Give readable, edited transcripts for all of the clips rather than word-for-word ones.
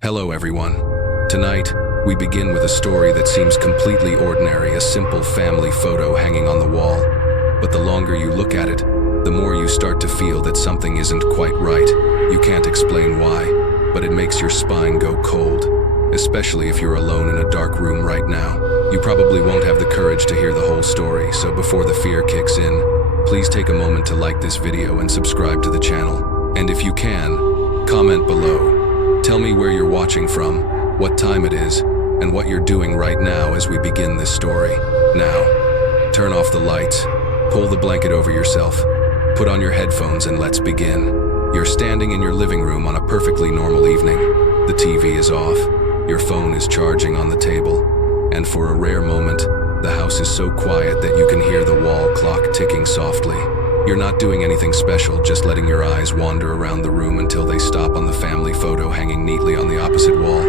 Hello everyone. Tonight, we begin with a story that seems completely ordinary, a simple family photo hanging on the wall. But the longer you look at it, the more you start to feel that something isn't quite right. You can't explain why, but it makes your spine go cold, especially if you're alone in a dark room right now. You probably won't have the courage to hear the whole story, so before the fear kicks in, please take a moment to like this video and subscribe to the channel. And if you can, comment below. Tell me where you're watching from, what time it is, and what you're doing right now as we begin this story. Now, turn off the lights, pull the blanket over yourself, put on your headphones and let's begin. You're standing in your living room on a perfectly normal evening. The TV is off, your phone is charging on the table, and for a rare moment, the house is so quiet that you can hear the wall clock ticking softly. You're not doing anything special, just letting your eyes wander around the room until they stop on the family photo hanging neatly on the opposite wall.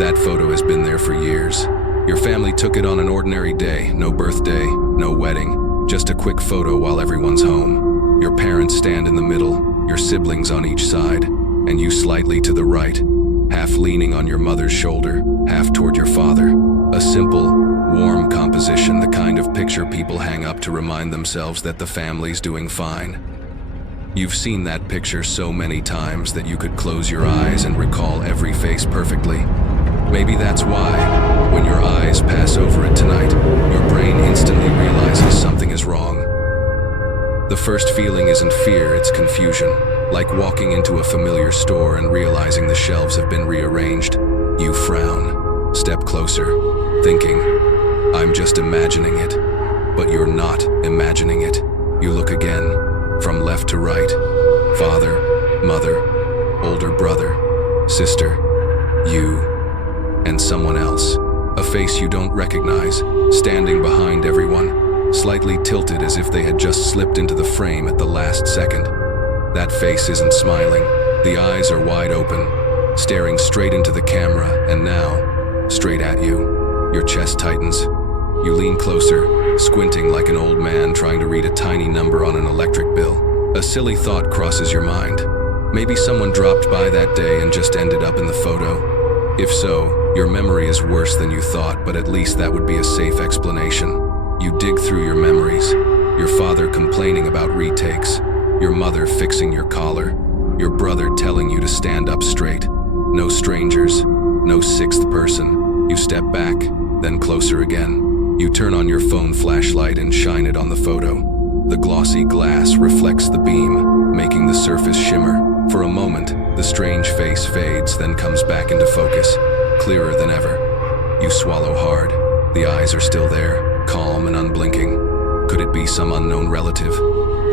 That photo has been there for years. Your family took it on an ordinary day, no birthday, no wedding, just a quick photo while everyone's home. Your parents stand in the middle, your siblings on each side, and you slightly to the right, half leaning on your mother's shoulder, half toward your father. A simple, warm composition, the kind of picture people hang up to remind themselves that the family's doing fine. You've seen that picture so many times that you could close your eyes and recall every face perfectly. Maybe that's why, when your eyes pass over it tonight, your brain instantly realizes something is wrong. The first feeling isn't fear, it's confusion, like walking into a familiar store and realizing the shelves have been rearranged. You frown, step closer, thinking, I'm just imagining it. But you're not imagining it. You look again, from left to right. Father, mother, older brother, sister, you, and someone else. A face you don't recognize, standing behind everyone, slightly tilted as if they had just slipped into the frame at the last second. That face isn't smiling. The eyes are wide open, staring straight into the camera, and now, straight at you. Your chest tightens. You lean closer, squinting like an old man trying to read a tiny number on an electric bill. A silly thought crosses your mind. Maybe someone dropped by that day and just ended up in the photo. If so, your memory is worse than you thought, but at least that would be a safe explanation. You dig through your memories. Your father complaining about retakes. Your mother fixing your collar. Your brother telling you to stand up straight. No strangers. No sixth person. You step back, then closer again. You turn on your phone flashlight and shine it on the photo. The glossy glass reflects the beam, making the surface shimmer. For a moment, the strange face fades, then comes back into focus, clearer than ever. You swallow hard. The eyes are still there, calm and unblinking. Could it be some unknown relative?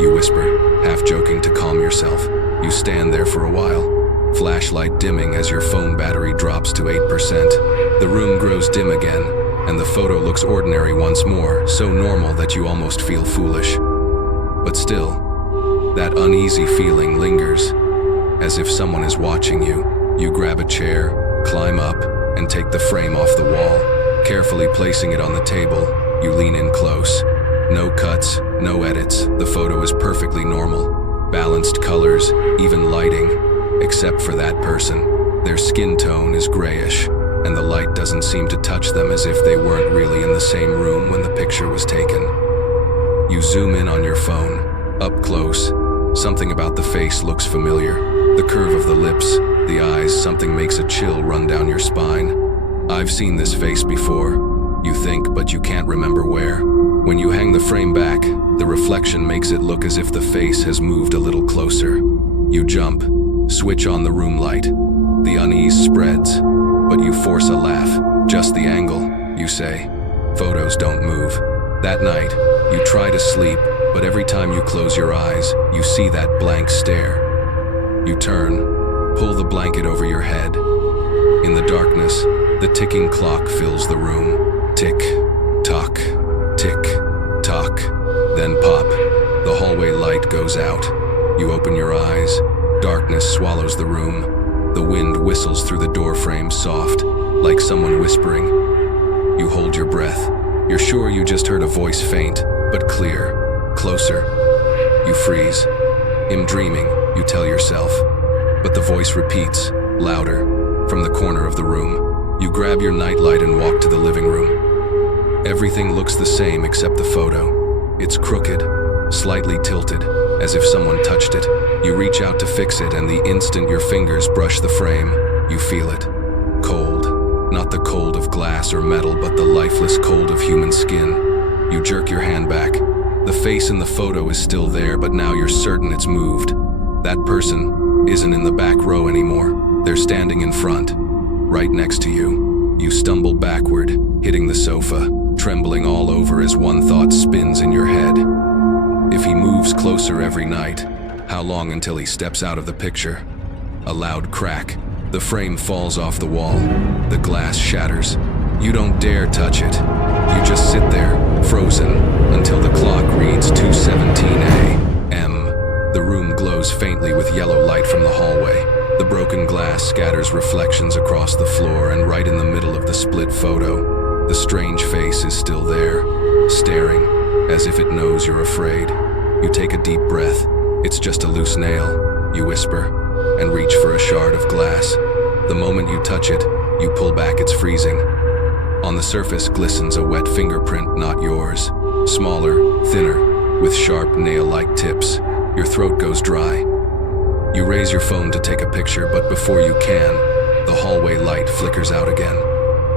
You whisper, half joking to calm yourself. You stand there for a while, flashlight dimming as your phone battery drops to 8%. The room grows dim again, and the photo looks ordinary once more, so normal that you almost feel foolish. But still, that uneasy feeling lingers, as if someone is watching you. You grab a chair, climb up, and take the frame off the wall. Carefully placing it on the table, you lean in close. No cuts, no edits, the photo is perfectly normal. Balanced colors, even lighting, except for that person. Their skin tone is grayish, and the light doesn't seem to touch them, as if they weren't really in the same room when the picture was taken. You zoom in on your phone, up close. Something about the face looks familiar. The curve of the lips, the eyes, something makes a chill run down your spine. I've seen this face before, you think, but you can't remember where. When you hang the frame back, the reflection makes it look as if the face has moved a little closer. You jump, switch on the room light. The unease spreads, but you force a laugh. Just the angle, you say. Photos don't move. That night, you try to sleep, but every time you close your eyes, you see that blank stare. You turn, pull the blanket over your head. In the darkness, the ticking clock fills the room. Tick, tock, tick, tock, then pop. The hallway light goes out. You open your eyes. Darkness swallows the room. The wind whistles through the door frame soft, like someone whispering. You hold your breath. You're sure you just heard a voice faint, but clear, closer. You freeze. I'm dreaming, you tell yourself. But the voice repeats, louder, from the corner of the room. You grab your nightlight and walk to the living room. Everything looks the same except the photo. It's crooked, slightly tilted, as if someone touched it. You reach out to fix it, and the instant your fingers brush the frame, you feel it. Cold. Not the cold of glass or metal, but the lifeless cold of human skin. You jerk your hand back. The face in the photo is still there, but now you're certain it's moved. That person isn't in the back row anymore. They're standing in front, right next to you. You stumble backward, hitting the sofa, trembling all over as one thought spins in your head. If he moves closer every night, how long until he steps out of the picture? A loud crack. The frame falls off the wall. The glass shatters. You don't dare touch it. You just sit there, frozen, until the clock reads 2:17 a.m. The room glows faintly with yellow light from the hallway. The broken glass scatters reflections across the floor, and right in the middle of the split photo, the strange face is still there, staring, as if it knows you're afraid. You take a deep breath. It's just a loose nail, you whisper, and reach for a shard of glass. The moment you touch it, you pull back, it's freezing. On the surface glistens a wet fingerprint, not yours. Smaller, thinner, with sharp nail-like tips. Your throat goes dry. You raise your phone to take a picture, but before you can, the hallway light flickers out again.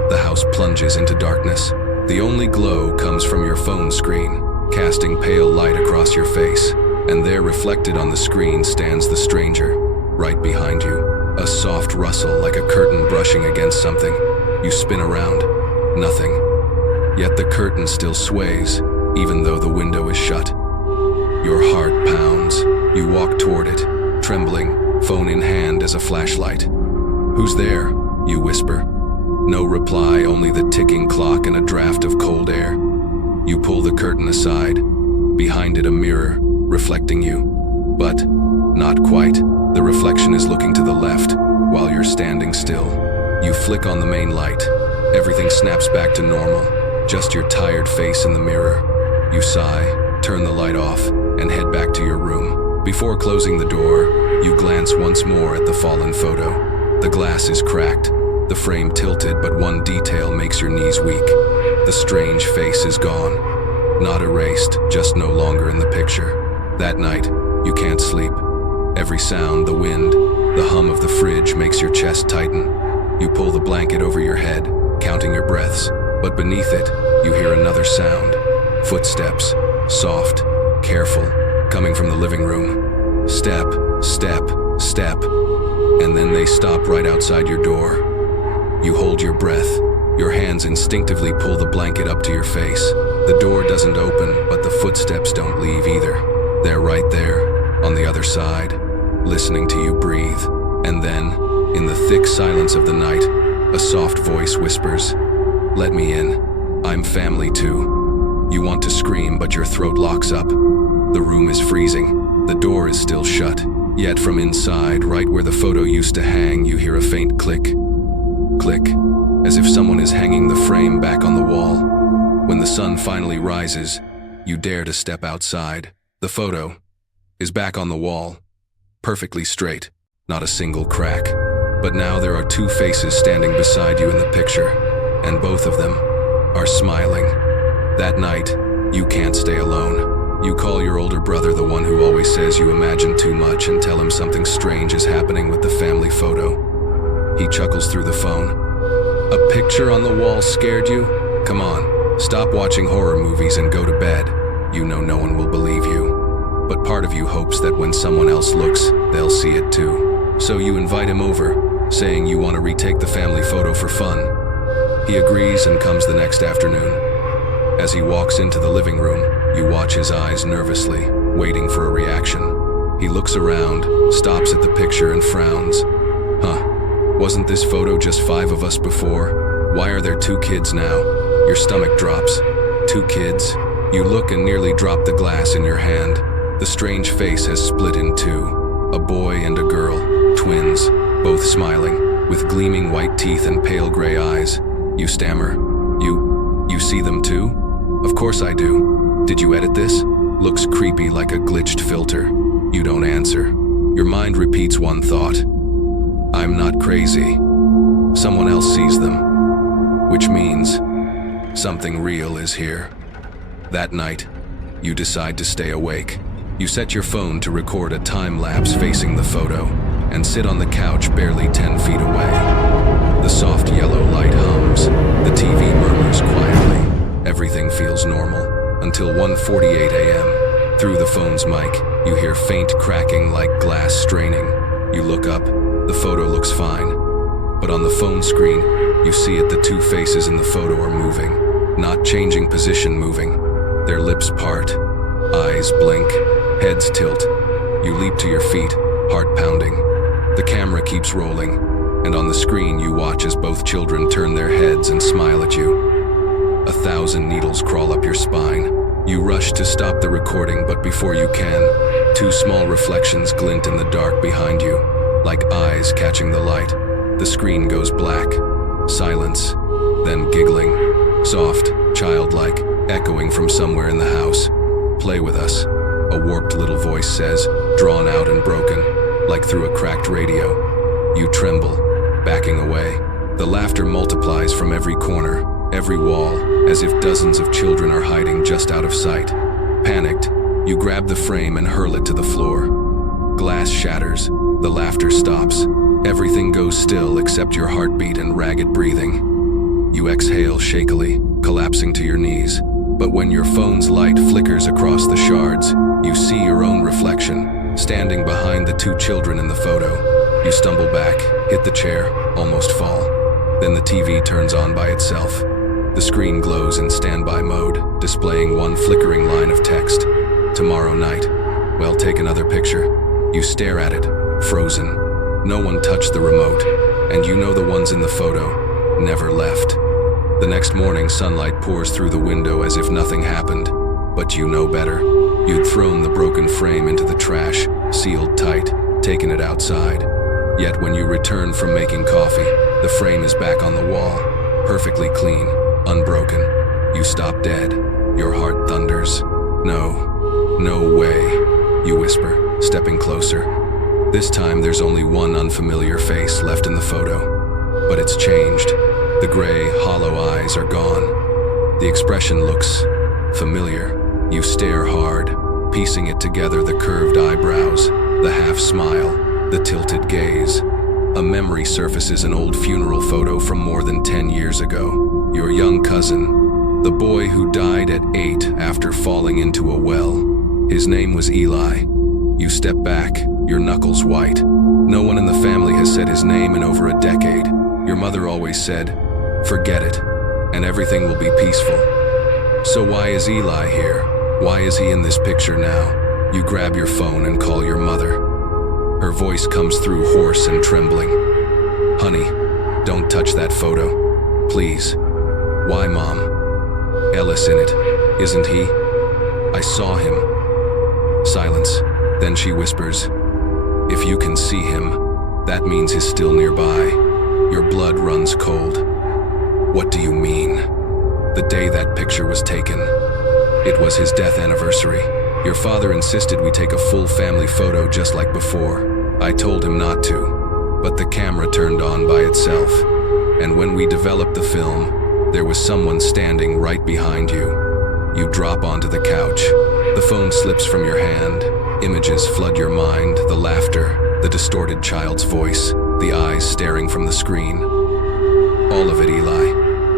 The house plunges into darkness. The only glow comes from your phone screen, casting pale light across your face. And there, reflected on the screen, stands the stranger, right behind you. A soft rustle, like a curtain brushing against something. You spin around. Nothing. Yet the curtain still sways, even though the window is shut. Your heart pounds. You walk toward it, trembling, phone in hand as a flashlight. "Who's there?" you whisper. No reply, only the ticking clock and a draft of cold air. You pull the curtain aside. Behind it, a mirror, reflecting you. But not quite. The reflection is looking to the left, while you're standing still. You flick on the main light. Everything snaps back to normal, just your tired face in the mirror. You sigh, turn the light off, and head back to your room. Before closing the door, you glance once more at the fallen photo. The glass is cracked, the frame tilted, but one detail makes your knees weak. The strange face is gone. Not erased, just no longer in the picture. That night, you can't sleep. Every sound, the wind, the hum of the fridge makes your chest tighten. You pull the blanket over your head, counting your breaths, but beneath it, you hear another sound. Footsteps, soft, careful, coming from the living room. Step, step, step, and then they stop right outside your door. You hold your breath. Your hands instinctively pull the blanket up to your face. The door doesn't open, but the footsteps don't leave either. They're right there, on the other side, listening to you breathe. And then, in the thick silence of the night, a soft voice whispers, "Let me in. I'm family too." You want to scream, but your throat locks up. The room is freezing. The door is still shut. Yet from inside, right where the photo used to hang, you hear a faint click. Click, as if someone is hanging the frame back on the wall. When the sun finally rises, you dare to step outside. The photo is back on the wall, perfectly straight, not a single crack. But now there are two faces standing beside you in the picture, and both of them are smiling. That night, you can't stay alone. You call your older brother, the one who always says you imagine too much, and tell him something strange is happening with the family photo. He chuckles through the phone. "A picture on the wall scared you? Come on, stop watching horror movies and go to bed. You know no one will believe you." But part of you hopes that when someone else looks, they'll see it too. So you invite him over, saying you want to retake the family photo for fun. He agrees and comes the next afternoon. As he walks into the living room, you watch his eyes nervously, waiting for a reaction. He looks around, stops at the picture, and frowns. "Huh, wasn't this photo just 5 of us before? Why are there 2 kids now?" Your stomach drops. 2 kids? You look and nearly drop the glass in your hand. The strange face has split in 2. A boy and a girl, twins, both smiling, with gleaming white teeth and pale gray eyes. You stammer. You see them too?" "Of course I do. Did you edit this? Looks creepy, like a glitched filter." You don't answer. Your mind repeats one thought. "I'm not crazy." someone else sees them, which means something real is here. That night, you decide to stay awake. You set your phone to record a time lapse facing the photo and sit on the couch barely 10 feet away. The soft yellow light hums, the TV murmurs quietly. Everything feels normal until 1:48 a.m. Through the phone's mic, you hear faint cracking like glass straining. You look up, the photo looks fine. But on the phone screen, you see it, the two faces in the photo are moving, not changing position, moving. Their lips part, eyes blink, heads tilt. You leap to your feet, heart pounding. The camera keeps rolling, and on the screen you watch as both children turn their heads and smile at you. 1,000 needles crawl up your spine. You rush to stop the recording, but before you can, two small reflections glint in the dark behind you, like eyes catching the light. The screen goes black. Silence, then giggling, soft, childlike, echoing from somewhere in the house. "Play with us," a warped little voice says, drawn out and broken, like through a cracked radio. You tremble, backing away. The laughter multiplies from every corner, every wall, as if dozens of children are hiding just out of sight. Panicked, you grab the frame and hurl it to the floor. Glass shatters, the laughter stops. Everything goes still except your heartbeat and ragged breathing. You exhale shakily, collapsing to your knees. But when your phone's light flickers across the shards, you see your own reflection, standing behind the two children in the photo. You stumble back, hit the chair, almost fall. Then the TV turns on by itself. The screen glows in standby mode, displaying one flickering line of text. "Tomorrow night." "Well, take another picture." You stare at it, frozen. No one touched the remote, and you know the ones in the photo never left. The next morning, sunlight pours through the window as if nothing happened, but you know better. You'd thrown the broken frame into the trash, sealed tight, taken it outside. Yet when you return from making coffee, the frame is back on the wall, perfectly clean, unbroken. You stop dead. Your heart thunders. No way," you whisper, stepping closer. This time there's only one unfamiliar face left in the photo. But it's changed. The gray, hollow eyes are gone. The expression looks familiar. You stare hard, piecing it together, the curved eyebrows, the half smile, the tilted gaze. A memory surfaces, an old funeral photo from more than 10 years ago. Your young cousin, the boy who died at 8 after falling into a well. His name was Eli. You step back, your knuckles white. No one in the family has said his name in over a decade. Your mother always said, "Forget it, and everything will be peaceful." So why is Eli here? Why is he in this picture now? You grab your phone and call your mother. Her voice comes through hoarse and trembling. "Honey, don't touch that photo. Please." "Why, Mom?" "Ellis in it, isn't he? I saw him." Silence. Then she whispers, "If you can see him, that means he's still nearby." Your blood runs cold. "What do you mean?" "The day that picture was taken, it was his death anniversary. Your father insisted we take a full family photo just like before. I told him not to, but the camera turned on by itself. And when we developed the film, there was someone standing right behind you." You drop onto the couch. The phone slips from your hand. Images flood your mind, the laughter, the distorted child's voice, the eyes staring from the screen. All of it, Eli.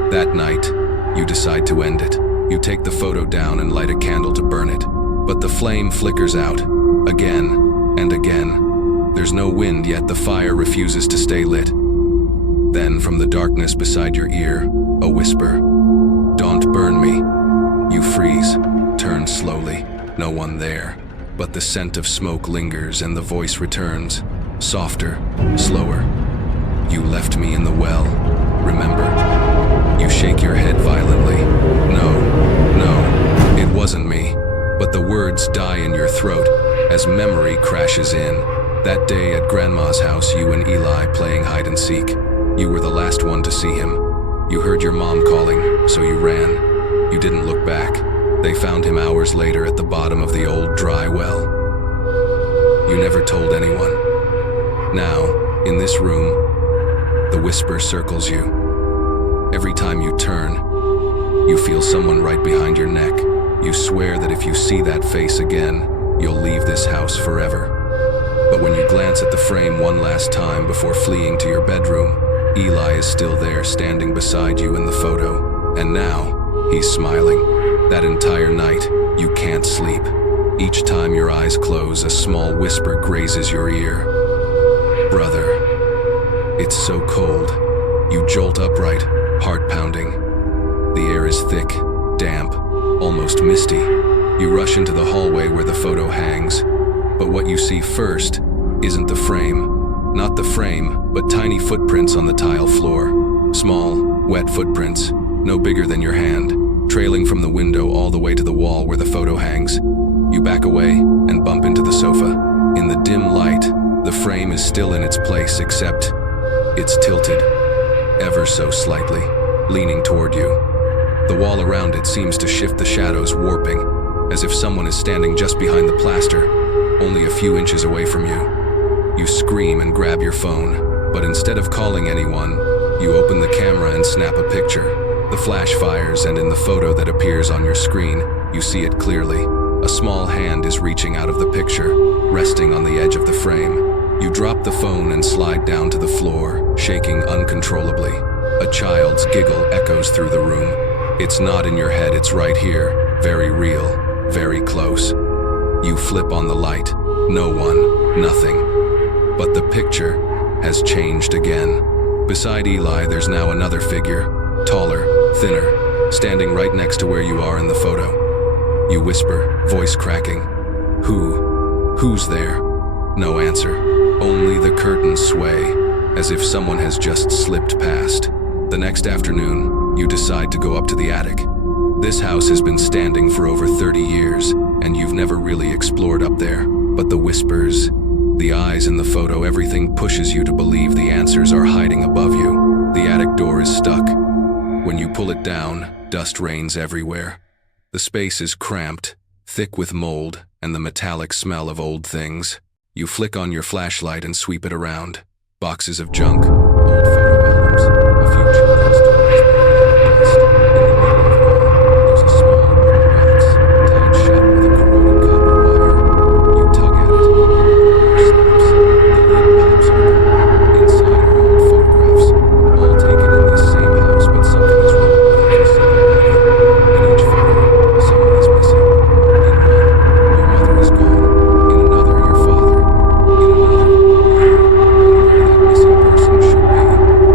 That night, you decide to end it. You take the photo down and light a candle to burn it. But the flame flickers out, again and again. There's no wind, yet the fire refuses to stay lit. Then, from the darkness beside your ear, a whisper, "Don't burn me." You freeze, turn slowly, no one there. But the scent of smoke lingers and the voice returns, softer, slower. "You left me in the well, remember?" You shake your head violently. No, it wasn't me. But the words die in your throat as memory crashes in. That day at Grandma's house, you and Eli playing hide and seek. You were the last one to see him. You heard your mom calling, so you ran. You didn't look back. They found him hours later at the bottom of the old dry well. You never told anyone. Now, in this room, The whisper circles you. Every time you turn, you feel someone right behind your neck. You swear that if you see that face again, you'll leave this house forever. But when you glance at the frame one last time before fleeing to your bedroom, Eli is still there, standing beside you in the photo. And now, he's smiling. That entire night, you can't sleep. Each time your eyes close, a small whisper grazes your ear. Brother, it's so cold. You jolt upright, heart pounding. The air is thick, damp, almost misty. You rush into the hallway where the photo hangs. But what you see first isn't the frame. Not the frame, but tiny footprints on the tile floor. Small, wet footprints, no bigger than your hand, trailing from the window all the way to the wall where the photo hangs. You back away and bump into the sofa. In the dim light, the frame is still in its place, except it's tilted, ever so slightly, leaning toward you. The wall around it seems to shift, the shadows warping, as if someone is standing just behind the plaster, only a few inches away from you. You scream and grab your phone, but instead of calling anyone, you open the camera and snap a picture. The flash fires, and in the photo that appears on your screen, you see it clearly. A small hand is reaching out of the picture, resting on the edge of the frame. You drop the phone and slide down to the floor, shaking uncontrollably. A child's giggle echoes through the room. It's not in your head, it's right here, very real, very close. You flip on the light. No one, nothing. But the picture has changed again. Beside Eli, there's now another figure, taller, thinner, standing right next to where you are in the photo. You whisper, voice cracking, Who's there? No answer. Only the curtains sway, as if someone has just slipped past. The next afternoon, you decide to go up to the attic. This house has been standing for over 30 years, and you've never really explored up there. But the whispers, the eyes in the photo, everything pushes you to believe the answers are hiding above you. The attic door is stuck. When you pull it down, dust rains everywhere. The space is cramped, thick with mold, and the metallic smell of old things. You flick on your flashlight and sweep it around. Boxes of junk, old photo albums, a few children's toys, dust. In the middle of it all, there's a small wooden box, tied shut with a corroded copper wire. You tug at it, the wire snaps, the lid pops open. Inside are old photographs, all taken in this same house, but something is wrong with every single one of them. In each photo, someone is missing. In one, your mother is gone. In another, your father. In another, you, and where that missing person should be.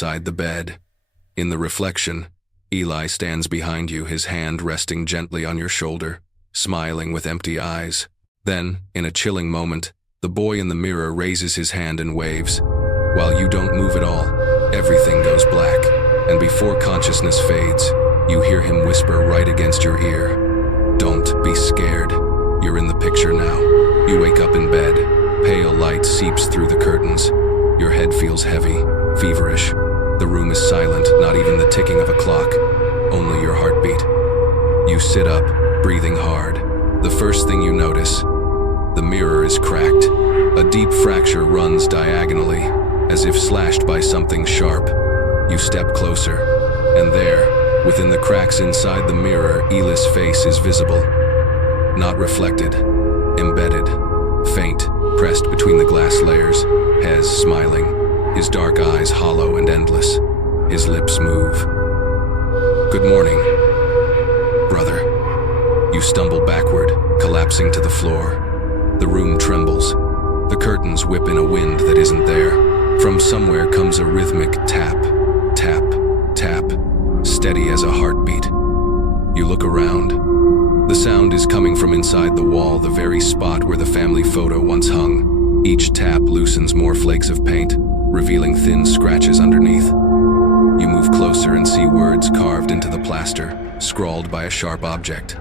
beside the bed. In the reflection, Eli stands behind you, his hand resting gently on your shoulder, smiling with empty eyes. Then, in a chilling moment, the boy in the mirror raises his hand and waves. While you don't move at all, everything goes black, and before consciousness fades, you hear him whisper right against your ear, "Don't be scared. You're in the picture now." You wake up in bed. Pale light seeps through the curtains. Your head feels heavy, feverish. The room is silent, not even the ticking of a clock, only your heartbeat. You sit up, breathing hard. The first thing you notice, the mirror is cracked. A deep fracture runs diagonally, as if slashed by something sharp. You step closer, and there, within the cracks inside the mirror, Eli's face is visible. Not reflected, embedded, faint, pressed between the glass layers, Hez smiling, his dark eyes hollow and endless. His lips move. "Good morning, brother." You stumble backward, collapsing to the floor. The room trembles. The curtains whip in a wind that isn't there. From somewhere comes a rhythmic tap, tap, tap, steady as a heartbeat. You look around. The sound is coming from inside the wall, the very spot where the family photo once hung. Each tap loosens more flakes of paint, revealing thin scratches underneath. You move closer and see words carved into the plaster, scrawled by a sharp object.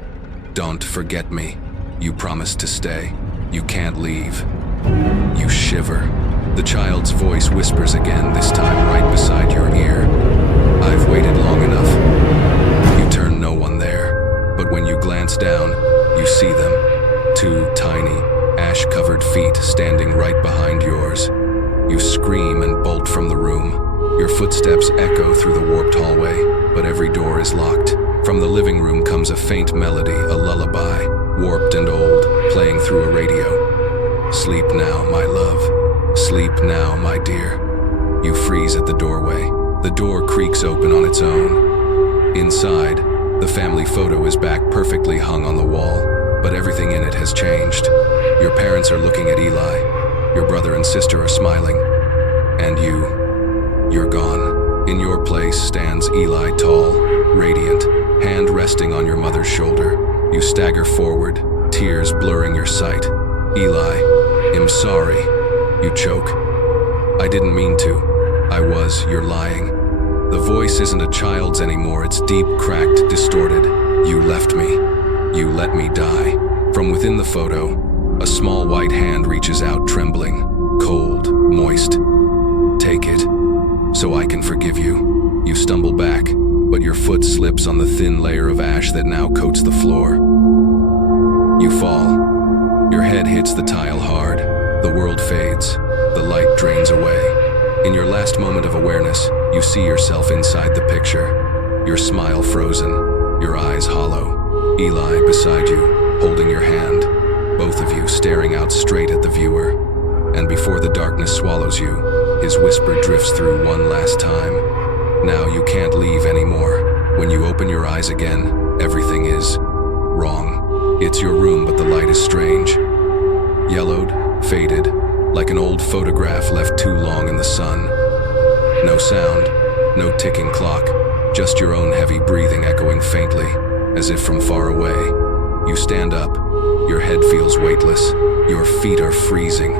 "Don't forget me. You promised to stay. You can't leave." You shiver. The child's voice whispers again, this time right beside your ear. "I've waited long enough." You turn, no one there. But when you glance down, you see them. Two tiny, ash-covered feet standing right behind yours. You scream and bolt from the room. Your footsteps echo through the warped hallway, but every door is locked. From the living room comes a faint melody, a lullaby, warped and old, playing through a radio. "Sleep now, my love. Sleep now, my dear." You freeze at the doorway. The door creaks open on its own. Inside, the family photo is back, perfectly hung on the wall, but everything in it has changed. Your parents are looking at Eli. Your brother and sister are smiling. And you're gone. In your place stands Eli, tall, radiant, hand resting on your mother's shoulder. You stagger forward, tears blurring your sight. "Eli, I'm sorry." You choke. "I didn't mean to. You're lying." The voice isn't a child's anymore, it's deep, cracked, distorted. "You left me. You let me die." From within the photo, a small white hand reaches out, trembling, cold, moist. "Take it, so I can forgive you." You stumble back, but your foot slips on the thin layer of ash that now coats the floor. You fall. Your head hits the tile hard. The world fades. The light drains away. In your last moment of awareness, you see yourself inside the picture. Your smile frozen, your eyes hollow. Eli beside you, holding your hand, both of you staring out straight at the viewer. And before the darkness swallows you, his whisper drifts through one last time. "Now you can't leave anymore." When you open your eyes again, everything is wrong. It's your room, but the light is strange. Yellowed, faded, like an old photograph left too long in the sun. No sound, no ticking clock, just your own heavy breathing echoing faintly, as if from far away. You stand up, your head feels weightless, your feet are freezing,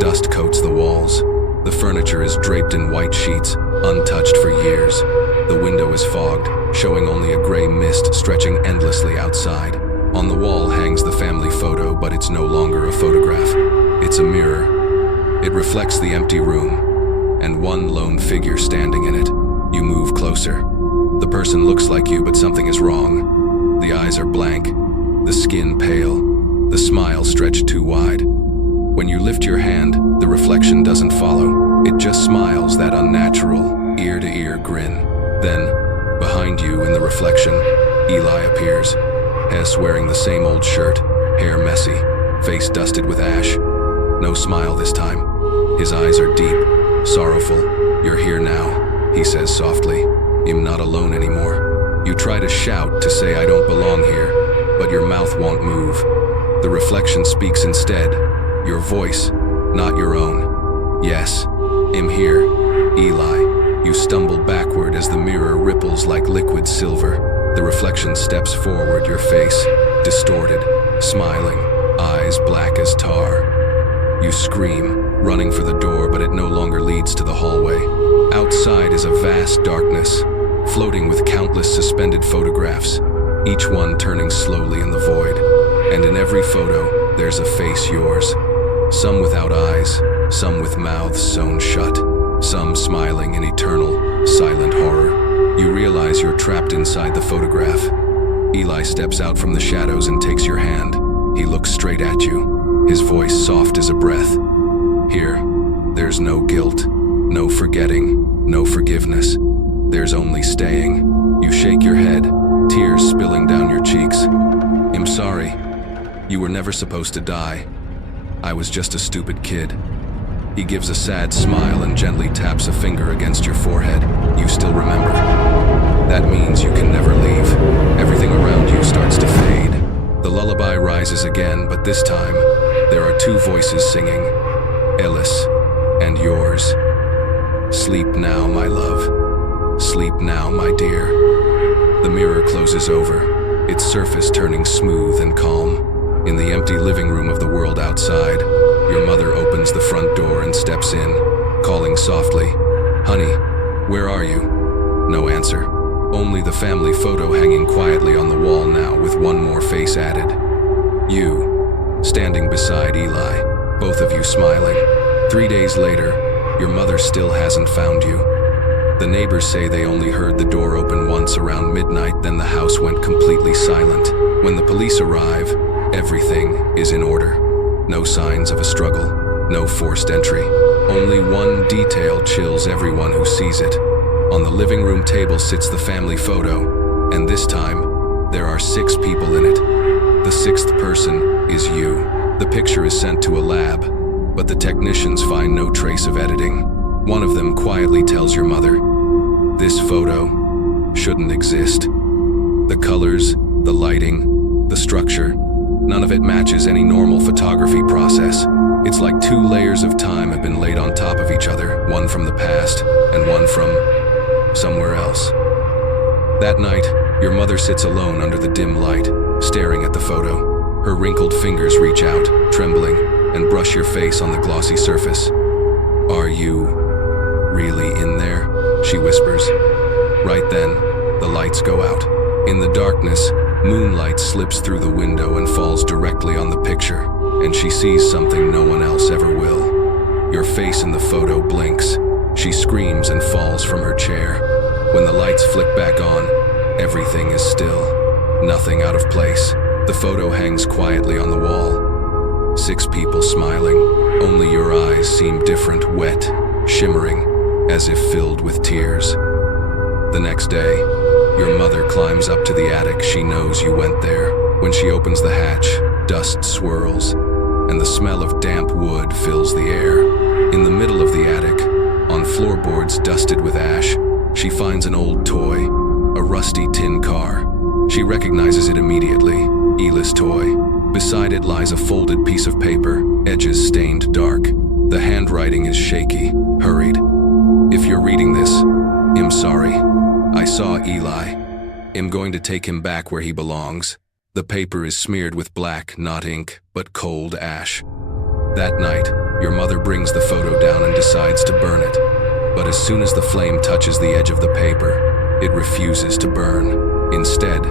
dust coats the walls. The furniture is draped in white sheets, untouched for years. The window is fogged, showing only a gray mist stretching endlessly outside. On the wall hangs the family photo, but it's no longer a photograph. It's a mirror. It reflects the empty room, and one lone figure standing in it. You move closer. The person looks like you, but something is wrong. The eyes are blank, the skin pale, the smile stretched too wide. When you lift your hand, the reflection doesn't follow. It just smiles, that unnatural, ear-to-ear grin. Then, behind you in the reflection, Eli appears. Hess wearing the same old shirt, hair messy, face dusted with ash. No smile this time. His eyes are deep, sorrowful. "You're here now," he says softly. "I'm not alone anymore." You try to shout to say, "I don't belong here," but your mouth won't move. The reflection speaks instead, your voice, not your own. "Yes, I'm here, Eli. You stumble backward as the mirror ripples like liquid silver. The reflection steps forward, your face distorted, smiling, eyes black as tar. You scream, running for the door, but it no longer leads to the hallway. Outside is a vast darkness, floating with countless suspended photographs, each one turning slowly in the void. And in every photo, there's a face yours. Some without eyes, some with mouths sewn shut, some smiling in eternal, silent horror. You realize you're trapped inside the photograph. Eli steps out from the shadows and takes your hand. He looks straight at you, his voice soft as a breath. Here, there's no guilt, no forgetting, no forgiveness. There's only staying. You shake your head, tears spilling down your cheeks. I'm sorry. You were never supposed to die. I was just a stupid kid. He gives a sad smile and gently taps a finger against your forehead. You still remember. That means you can never leave. Everything around you starts to fade. The lullaby rises again, but this time, there are two voices singing. Ellis and yours. Sleep now, my love. Sleep now, my dear. The mirror closes over, its surface turning smooth and calm. In the empty living room of the world outside, your mother opens the front door and steps in, calling softly, "Honey, where are you?" No answer. Only the family photo hanging quietly on the wall now with one more face added. You, standing beside Eli, both of you smiling. 3 days later, your mother still hasn't found you. The neighbors say they only heard the door open once around midnight, then the house went completely silent. When the police arrive, everything is in order. No signs of a struggle, no forced entry. Only one detail chills everyone who sees it. On the living room table sits the family photo, and this time, there are 6 people in it. The 6th person is you. The picture is sent to a lab, but the technicians find no trace of editing. One of them quietly tells your mother, "This photo shouldn't exist. The colors, the lighting, the structure, none of it matches any normal photography process. It's like 2 layers of time have been laid on top of each other, one from the past and one from somewhere else." That night, your mother sits alone under the dim light, staring at the photo. Her wrinkled fingers reach out, trembling, and brush your face on the glossy surface. "Are you really in there?" she whispers. Right then, the lights go out. In the darkness, moonlight slips through the window and falls directly on the picture, and she sees something no one else ever will. Your face in the photo blinks. She screams and falls from her chair. When the lights flick back on, everything is still, nothing out of place. The photo hangs quietly on the wall. 6 people smiling. Only your eyes seem different, wet, shimmering, as if filled with tears. The next day, your mother climbs up to the attic. She knows you went there. When she opens the hatch, dust swirls, and the smell of damp wood fills the air. In the middle of the attic, on floorboards dusted with ash, she finds an old toy, a rusty tin car. She recognizes it immediately, Eli's toy. Beside it lies a folded piece of paper, edges stained dark. The handwriting is shaky, hurried. "If you're reading this, I'm sorry. I saw Eli. I'm going to take him back where he belongs." The paper is smeared with black, not ink, but cold ash. That night, your mother brings the photo down and decides to burn it. But as soon as the flame touches the edge of the paper, it refuses to burn. Instead,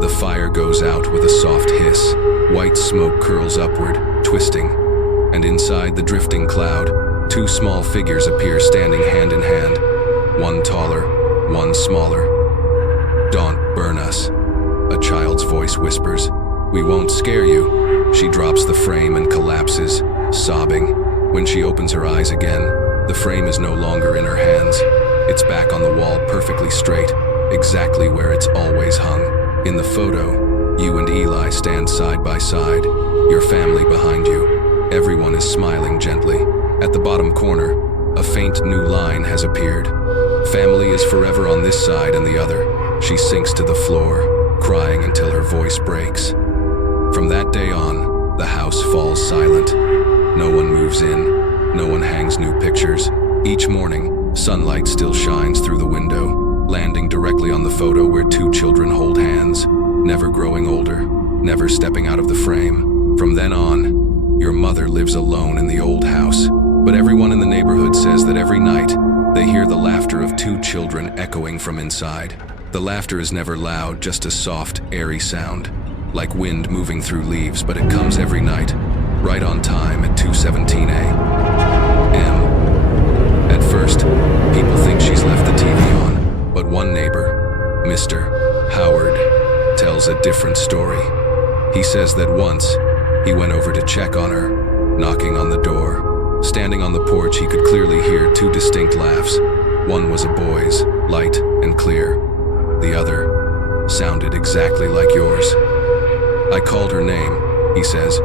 the fire goes out with a soft hiss. White smoke curls upward, twisting, and inside the drifting cloud, 2 small figures appear standing hand in hand, one taller, one smaller. "Don't burn us," a child's voice whispers. "We won't scare you." She drops the frame and collapses, sobbing. When she opens her eyes again, the frame is no longer in her hands. It's back on the wall, perfectly straight, exactly where it's always hung. In the photo, you and Eli stand side by side, your family behind you. Everyone is smiling gently. At the bottom corner, a faint new line has appeared. "Family is forever on this side and the other." She sinks to the floor, crying until her voice breaks. From that day on, the house falls silent. No one moves in, no one hangs new pictures. Each morning, Sunlight still shines through the window, landing directly on the photo where two children hold hands, never growing older, never stepping out of the frame. From then on, your mother lives alone in the old house, but everyone in the neighborhood says that every night, they hear the laughter of two children echoing from inside. The laughter is never loud, just a soft, airy sound, like wind moving through leaves, but it comes every night, right on time at 2:17 a.m. At first, people think she's left the TV on, but one neighbor, Mr. Howard, tells a different story. He says that once, he went over to check on her, knocking on the door. Standing on the porch, he could clearly hear two distinct laughs. One was a boy's, light and clear. The other sounded exactly like yours. I called her name, he says,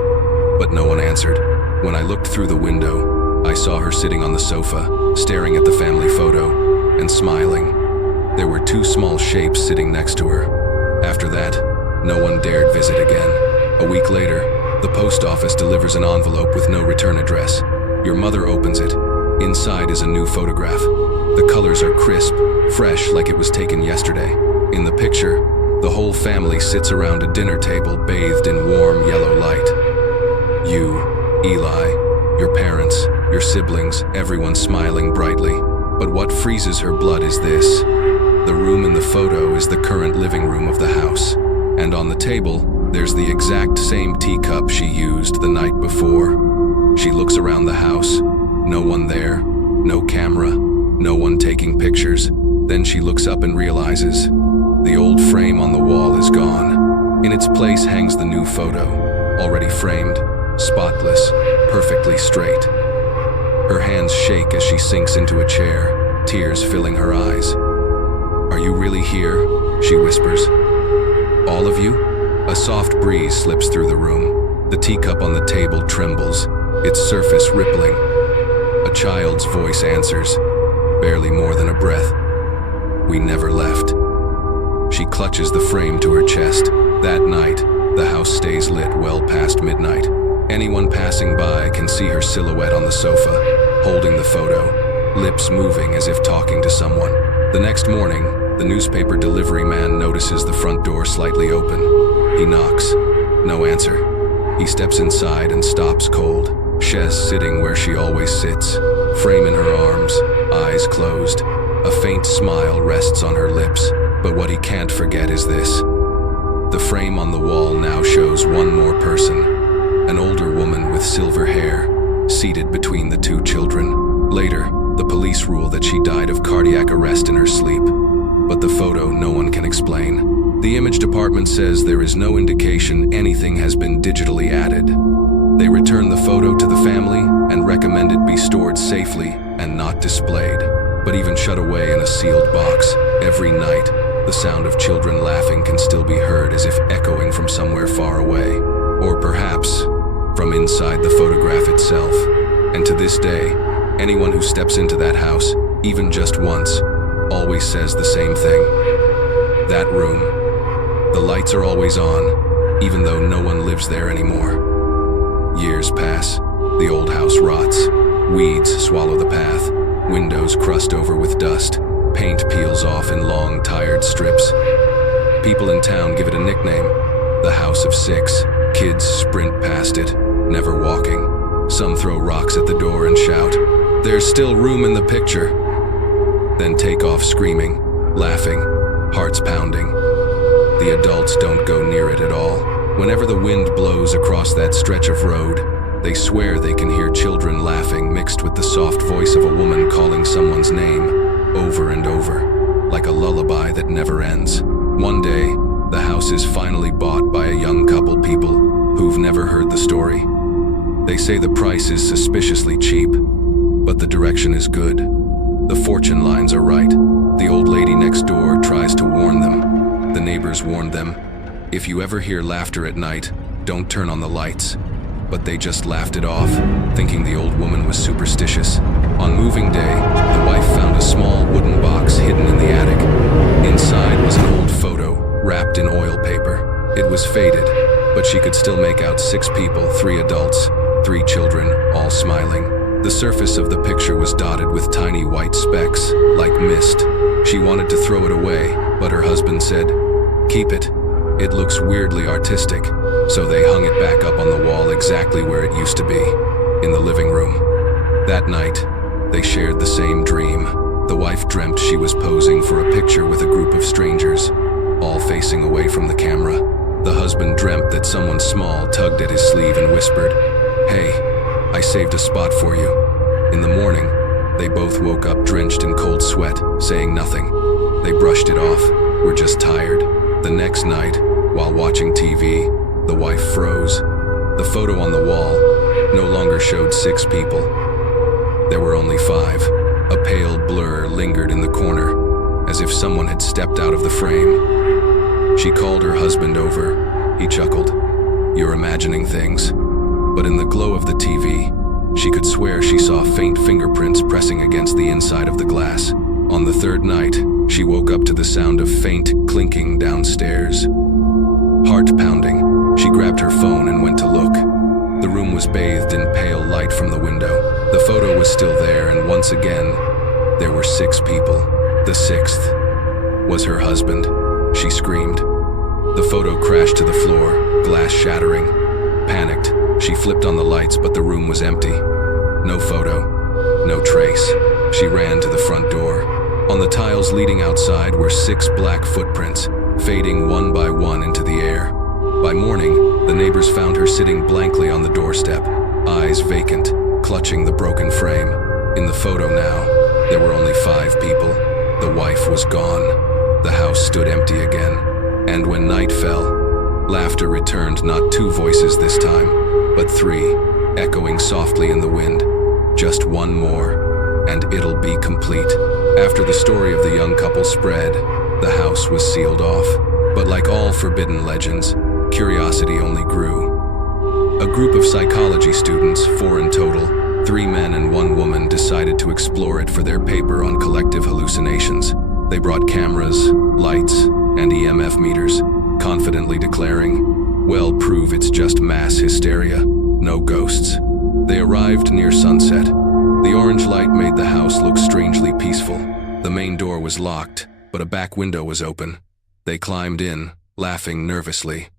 but no one answered. When I looked through the window, I saw her sitting on the sofa, staring at the family photo, and smiling. There were two small shapes sitting next to her. After that, no one dared visit again. A week later, the post office delivers an envelope with no return address. Your mother opens it. Inside is a new photograph. The colors are crisp, fresh, like it was taken yesterday. In the picture, the whole family sits around a dinner table bathed in warm yellow light. You, Eli, your parents, your siblings, everyone smiling brightly. But what freezes her blood is this. The room in the photo is the current living room of the house. And on the table, there's the exact same teacup she used the night before. She looks around the house. No one there, no camera, no one taking pictures. Then she looks up and realizes the old frame on the wall is gone. In its place hangs the new photo, already framed, spotless, perfectly straight. Her hands shake as she sinks into a chair, tears filling her eyes. "Are you really here?" she whispers. "All of you?" A soft breeze slips through the room. The teacup on the table trembles, its surface rippling. A child's voice answers, barely more than a breath. "We never left." She clutches the frame to her chest. That night, the house stays lit well past midnight. Anyone passing by can see her silhouette on the sofa, holding the photo, lips moving as if talking to someone. The next morning, the newspaper delivery man notices the front door slightly open. He knocks. No answer. He steps inside and stops cold. Shez sitting where she always sits, frame in her arms, eyes closed. A faint smile rests on her lips, but what he can't forget is this. The frame on the wall now shows one more person, an older woman with silver hair, seated between the two children. Later, the police rule that she died of cardiac arrest in her sleep, but the photo no one can explain. The image department says there is no indication anything has been digitally added. They return the photo to the family and recommend it be stored safely and not displayed, but even shut away in a sealed box. Every night, the sound of children laughing can still be heard as if echoing from somewhere far away, or perhaps from inside the photograph itself. And to this day, anyone who steps into that house, even just once, always says the same thing. That room, the lights are always on, even though no one lives there anymore. Years pass, the old house rots, weeds swallow the path, windows crust over with dust, paint peels off in long, tired strips. People in town give it a nickname, the House of Six. Kids sprint past it, never walking. Some throw rocks at the door and shout, "There's still room in the picture." Then take off screaming, laughing, hearts pounding. The adults don't go near it at all. Whenever the wind blows across that stretch of road, they swear they can hear children laughing mixed with the soft voice of a woman calling someone's name over and over, like a lullaby that never ends. One day, the house is finally bought by a young couple people who've never heard the story. They say the price is suspiciously cheap, but the direction is good. The fortune lines are right. The old lady next door tries to warn them. The neighbors warned them, "If you ever hear laughter at night, don't turn on the lights." But they just laughed it off, thinking the old woman was superstitious. On moving day, the wife found a small wooden box hidden in the attic. Inside was an old photo, wrapped in oil paper. It was faded, but she could still make out 6 people, 3 adults, 3 children, all smiling. The surface of the picture was dotted with tiny white specks, like mist. She wanted to throw it away, but her husband said, "Keep it. It looks weirdly artistic." So they hung it back up on the wall exactly where it used to be, in the living room. That night, they shared the same dream. The wife dreamt she was posing for a picture with a group of strangers, all facing away from the camera. The husband dreamt that someone small tugged at his sleeve and whispered, "Hey, I saved a spot for you." In the morning, they both woke up drenched in cold sweat, saying nothing. They brushed it off, "We're just tired." The next night, while watching TV, the wife froze. The photo on the wall no longer showed 6 people. There were only 5. A pale blur lingered in the corner, as if someone had stepped out of the frame. She called her husband over. He chuckled. "You're imagining things." But in the glow of the TV, she could swear she saw faint fingerprints pressing against the inside of the glass. On the 3rd night, she woke up to the sound of faint clinking downstairs. Heart pounding, she grabbed her phone and went to look. The room was bathed in pale light from the window. The photo was still there, and once again, there were 6 people. The 6th was her husband. She screamed. The photo crashed to the floor, glass shattering. Panicked, she flipped on the lights, but the room was empty. No photo, no trace. She ran to the front door. On the tiles leading outside were 6 black footprints, fading one by one into the air. By morning, the neighbors found her sitting blankly on the doorstep, eyes vacant, clutching the broken frame. In the photo now, there were only 5 people. The wife was gone. The house stood empty again. And when night fell, laughter returned, not 2 voices this time, but 3, echoing softly in the wind. Just one more, and it'll be complete. After the story of the young couple spread, the house was sealed off. But like all forbidden legends, curiosity only grew. A group of psychology students, 4 in total, 3 men and 1 woman, decided to explore it for their paper on collective hallucinations. They brought cameras, lights, and EMF meters, confidently declaring, "Well, prove it's just mass hysteria, no ghosts." They arrived near sunset. The orange light made the house look strangely peaceful. The main door was locked, but a back window was open. They climbed in, laughing nervously.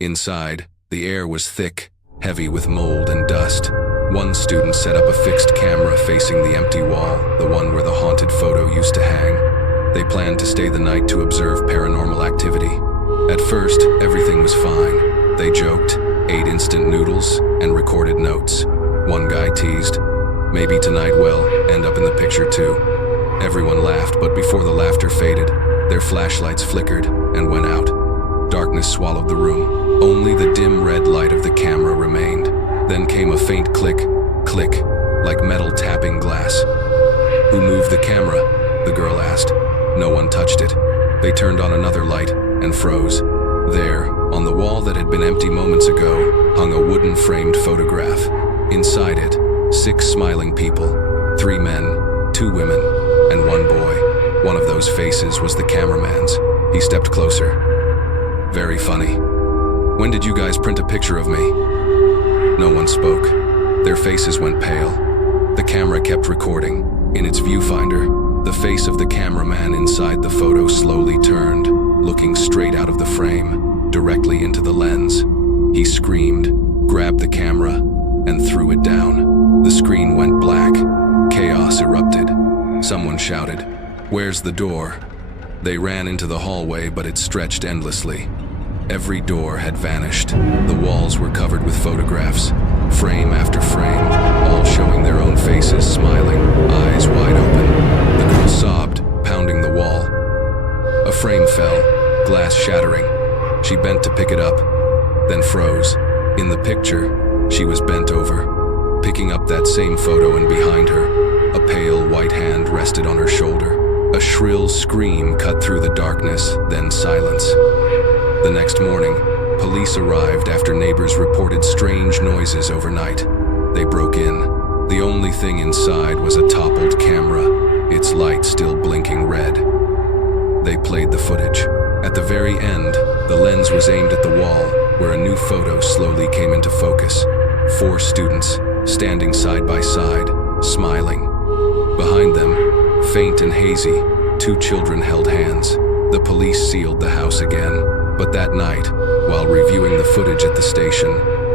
Inside, the air was thick, heavy with mold and dust. One student set up a fixed camera facing the empty wall, the one where the haunted photo used to hang. They planned to stay the night to observe paranormal activity. At first, everything was fine. They joked, ate instant noodles, and recorded notes. One guy teased, "Maybe tonight we'll end up in the picture too." Everyone laughed, but before the laughter faded, their flashlights flickered and went out. Darkness swallowed the room. Only the dim red light of the camera remained. Then came a faint click, click, like metal tapping glass. "Who moved the camera?" the girl asked. No one touched it. They turned on another light and froze. There, on the wall that had been empty moments ago, hung a wooden framed photograph. Inside it, 6 smiling people, 3 men, 2 women, and 1 boy. One of those faces was the cameraman's. He stepped closer. "Very funny. When did you guys print a picture of me?" No one spoke. Their faces went pale. The camera kept recording. In its viewfinder, the face of the cameraman inside the photo slowly turned, looking straight out of the frame, directly into the lens. He screamed, grabbed the camera, and threw it down. The screen went black. Chaos erupted. Someone shouted, "Where's the door?" They ran into the hallway, but it stretched endlessly. Every door had vanished. The walls were covered with photographs, frame after frame, all showing their own faces smiling, eyes wide open. The girl sobbed, pounding the wall. A frame fell, glass shattering. She bent to pick it up, then froze. In the picture, she was bent over, picking up that same photo, and behind her, a pale white hand rested on her shoulder. A shrill scream cut through the darkness, then silence. The next morning, police arrived after neighbors reported strange noises overnight. They broke in. The only thing inside was a toppled camera, its light still blinking red. They played the footage. At the very end, the lens was aimed at the wall, where a new photo slowly came into focus. 4 students, standing side by side, Faint and hazy, two children held hands. The police sealed the house again. But that night, while reviewing the footage at the station,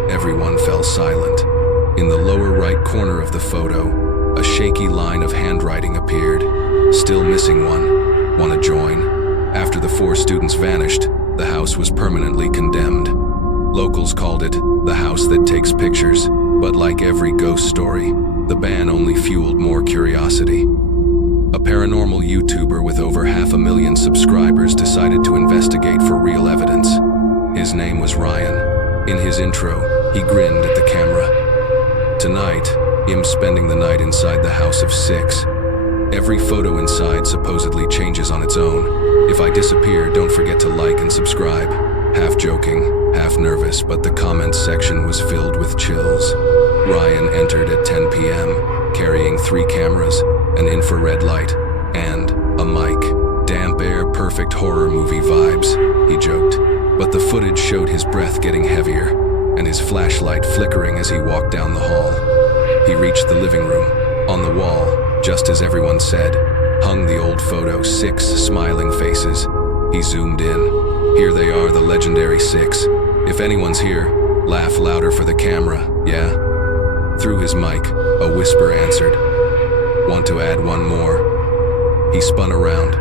everyone fell silent. In the lower right corner of the photo, a shaky line of handwriting appeared. Still missing one. Wanna join? After the 4 students vanished, the house was permanently condemned. Locals called it the house that takes pictures, but like every ghost story, the ban only fueled more curiosity. A paranormal YouTuber with over 500,000 subscribers decided to investigate for real evidence. His name was Ryan. In his intro, he grinned at the camera. Tonight, him spending the night inside the house of 6. Every photo inside supposedly changes on its own. If I disappear, don't forget to like and subscribe. Half joking, half nervous, but the comments section was filled with chills. Ryan entered at 10 p.m., carrying 3 cameras, an infrared light, and a mic. Damp air, perfect horror movie vibes, he joked. But the footage showed his breath getting heavier, and his flashlight flickering as he walked down the hall. He reached the living room. On the wall, just as everyone said, hung the old photo, 6 smiling faces. He zoomed in. Here they are, the legendary 6. If anyone's here, laugh louder for the camera, yeah? Through his mic, a whisper answered. Want to add one more? He spun around.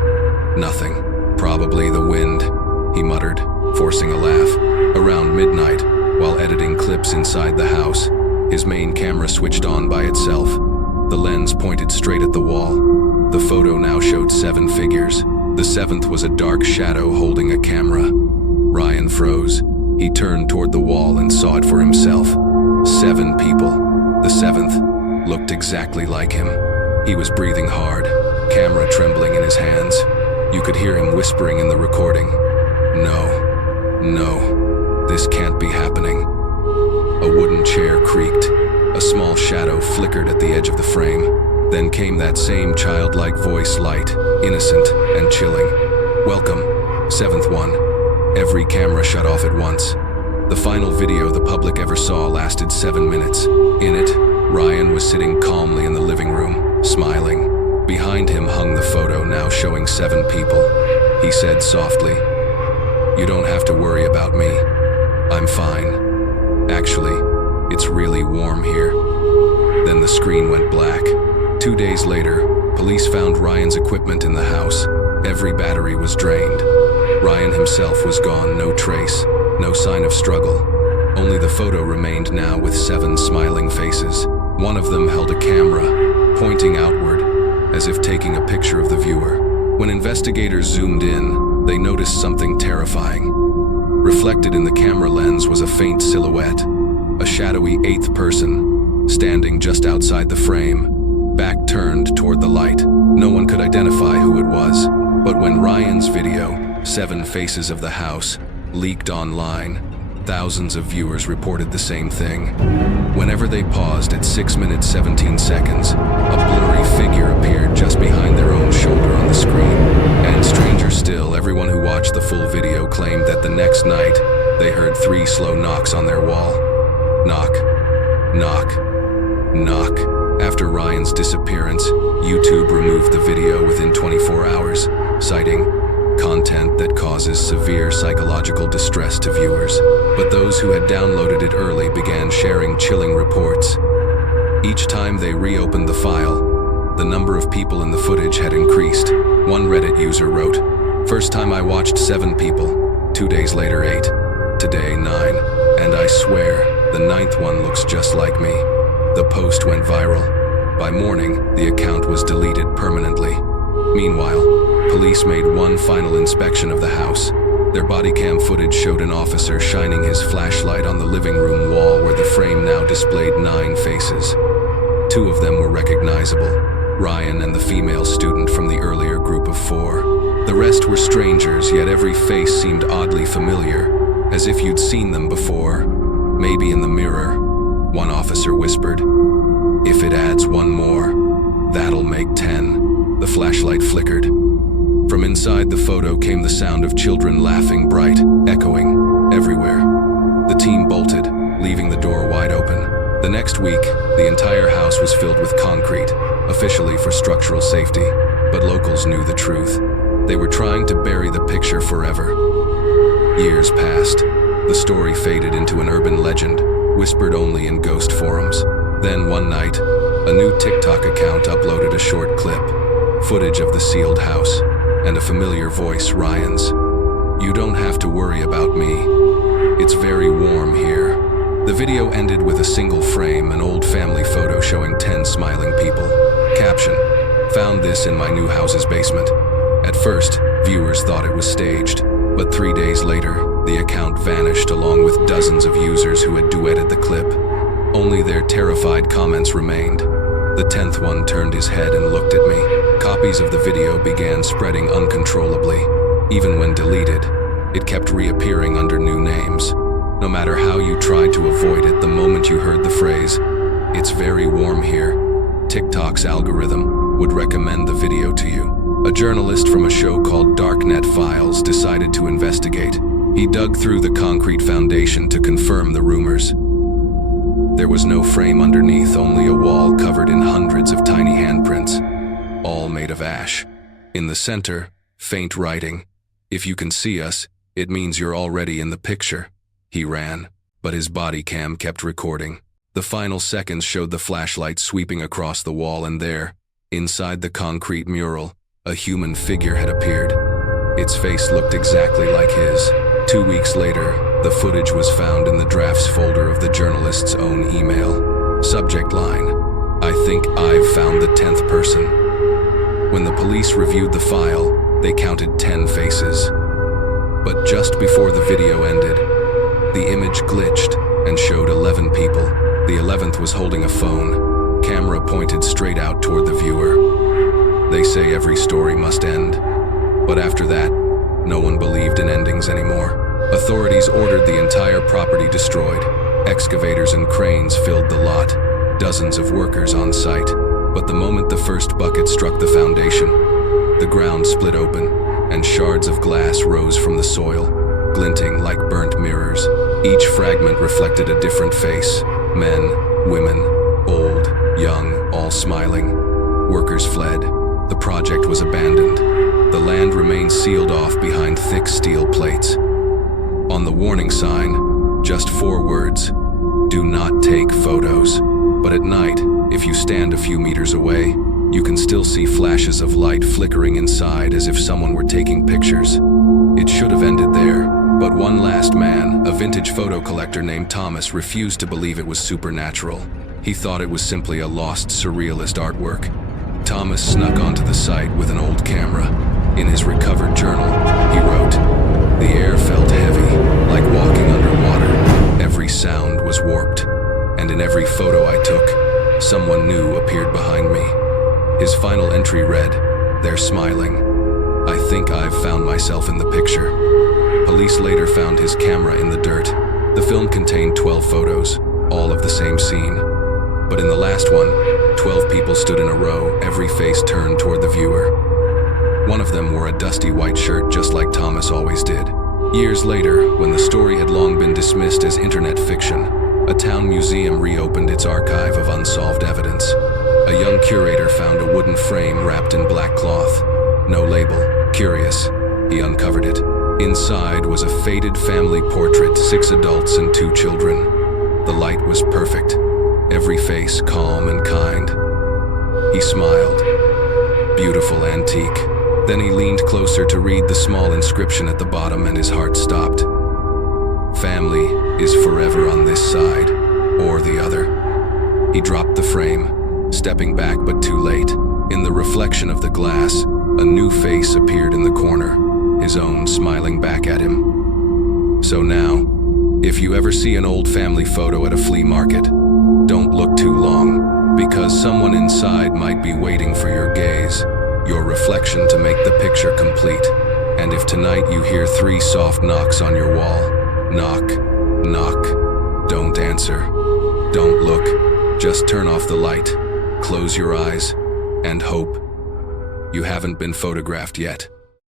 Nothing. Probably the wind, he muttered, forcing a laugh. Around midnight, while editing clips inside the house, his main camera switched on by itself. The lens pointed straight at the wall. The photo now showed 7 figures. The 7th was a dark shadow holding a camera. Ryan froze. He turned toward the wall and saw it for himself. 7 people. The 7th looked exactly like him. He was breathing hard, camera trembling in his hands. You could hear him whispering in the recording. No, this can't be happening. A wooden chair creaked. A small shadow flickered at the edge of the frame. Then came that same childlike voice, light, innocent, and chilling. Welcome, 7th one. Every camera shut off at once. The final video the public ever saw lasted 7 minutes. In it, Ryan was sitting calmly in the living room, smiling. Behind him hung the photo, now showing 7 people. He said softly, "You don't have to worry about me. I'm fine. Actually, it's really warm here." Then the screen went black. 2 days later, police found Ryan's equipment in the house. Every battery was drained. Ryan himself was gone, no trace, no sign of struggle. Only the photo remained now with 7 smiling faces. One of them held a camera, pointing outward, as if taking a picture of the viewer. When investigators zoomed in, they noticed something terrifying. Reflected in the camera lens was a faint silhouette, a shadowy 8th person, standing just outside the frame, back turned toward the light. No one could identify who it was, but when Ryan's video, 7 Faces of the House, leaked online, thousands of viewers reported the same thing. Whenever they paused at 6 minutes 17 seconds, a blurry figure appeared just behind their own shoulder on the screen. And stranger still, everyone who watched the full video claimed that the next night, they heard 3 slow knocks on their wall. Knock, knock, knock. After Ryan's disappearance, YouTube removed the video within 24 hours, citing content that causes severe psychological distress to viewers. But those who had downloaded it early began sharing chilling reports. Each time they reopened the file, the number of people in the footage had increased. One Reddit user wrote, "First time I watched 7 people, 2 days later 8, today 9, and I swear, the 9th one looks just like me." The post went viral. By morning, the account was deleted permanently. Meanwhile, police made one final inspection of the house. Their body cam footage showed an officer shining his flashlight on the living room wall where the frame now displayed 9 faces. 2 of them were recognizable, Ryan and the female student from the earlier group of 4. The rest were strangers, yet every face seemed oddly familiar, as if you'd seen them before, maybe in the mirror. One officer whispered, "If it adds 1 more, that'll make 10. The flashlight flickered. From inside the photo came the sound of children laughing, bright, echoing everywhere. The team bolted, leaving the door wide open. The next week, the entire house was filled with concrete, officially for structural safety. but locals knew the truth. They were trying to bury the picture forever. Years passed. The story faded into an urban legend, whispered only in ghost forums. Then one night, a new TikTok account uploaded a short clip, footage of the sealed house, and a familiar voice, Ryan's. "You don't have to worry about me. It's very warm here." The video ended with a single frame, an old family photo showing 10 smiling people. Caption: "Found this in my new house's basement." At first, viewers thought it was staged, but 3 days later, the account vanished along with dozens of users who had duetted the clip. Only their terrified comments remained. The 10th one turned his head and looked at me. Copies of the video began spreading uncontrollably. Even when deleted, it kept reappearing under new names. No matter how you tried to avoid it, the moment you heard the phrase, "It's very warm here," TikTok's algorithm would recommend the video to you. A journalist from a show called Darknet Files decided to investigate. He dug through the concrete foundation to confirm the rumors. There was no frame underneath, only a wall covered in hundreds of tiny handprints, all made of ash. In the center, faint writing, "If you can see us, it means you're already in the picture." He ran, but his body cam kept recording. The final seconds showed the flashlight sweeping across the wall, and there, inside the concrete mural, a human figure had appeared. Its face looked exactly like his. 2 weeks later, the footage was found in the drafts folder of the journalist's own email. Subject line: "I think I've found the 10th person." When the police reviewed the file, they counted 10 faces. But just before the video ended, the image glitched and showed 11 people. The 11th was holding a phone, camera pointed straight out toward the viewer. They say every story must end, but after that, no one believed in endings anymore. Authorities ordered the entire property destroyed. Excavators and cranes filled the lot, dozens of workers on site. But the moment the first bucket struck the foundation, the ground split open, and shards of glass rose from the soil, glinting like burnt mirrors. Each fragment reflected a different face: men, women, old, young, all smiling. Workers fled. The project was abandoned. The land remained sealed off behind thick steel plates. On the warning sign, just 4 words: "Do not take photos." But at night, if you stand a few meters away, you can still see flashes of light flickering inside as if someone were taking pictures. It should have ended there, but one last man, a vintage photo collector named Thomas, refused to believe it was supernatural. He thought it was simply a lost surrealist artwork. Thomas snuck onto the site with an old camera. In his recovered journal, he wrote, "The air felt heavy, like walking underwater. Every sound was warped, and in every photo I took, someone new appeared behind me." His final entry read, "They're smiling. I think I've found myself in the picture." Police later found his camera in the dirt. The film contained 12 photos, all of the same scene. But in the last one, 12 people stood in a row, every face turned toward the viewer. One of them wore a dusty white shirt just like Thomas always did. Years later, when the story had long been dismissed as internet fiction, a town museum reopened its archive of unsolved evidence. A young curator found a wooden frame wrapped in black cloth. No label. Curious, he uncovered it. Inside was a faded family portrait, 6 adults and 2 children. The light was perfect, every face calm and kind. He smiled. Beautiful antique. Then he leaned closer to read the small inscription at the bottom, and his heart stopped. "Family is forever on this side, or the other." He dropped the frame, stepping back but too late. In the reflection of the glass, a new face appeared in the corner, his own smiling back at him. So now, if you ever see an old family photo at a flea market, don't look too long, because someone inside might be waiting for your gaze, your reflection to make the picture complete. And if tonight you hear 3 soft knocks on your wall, knock, knock, don't answer, don't look, just turn off the light, close your eyes, and hope. You haven't been photographed yet.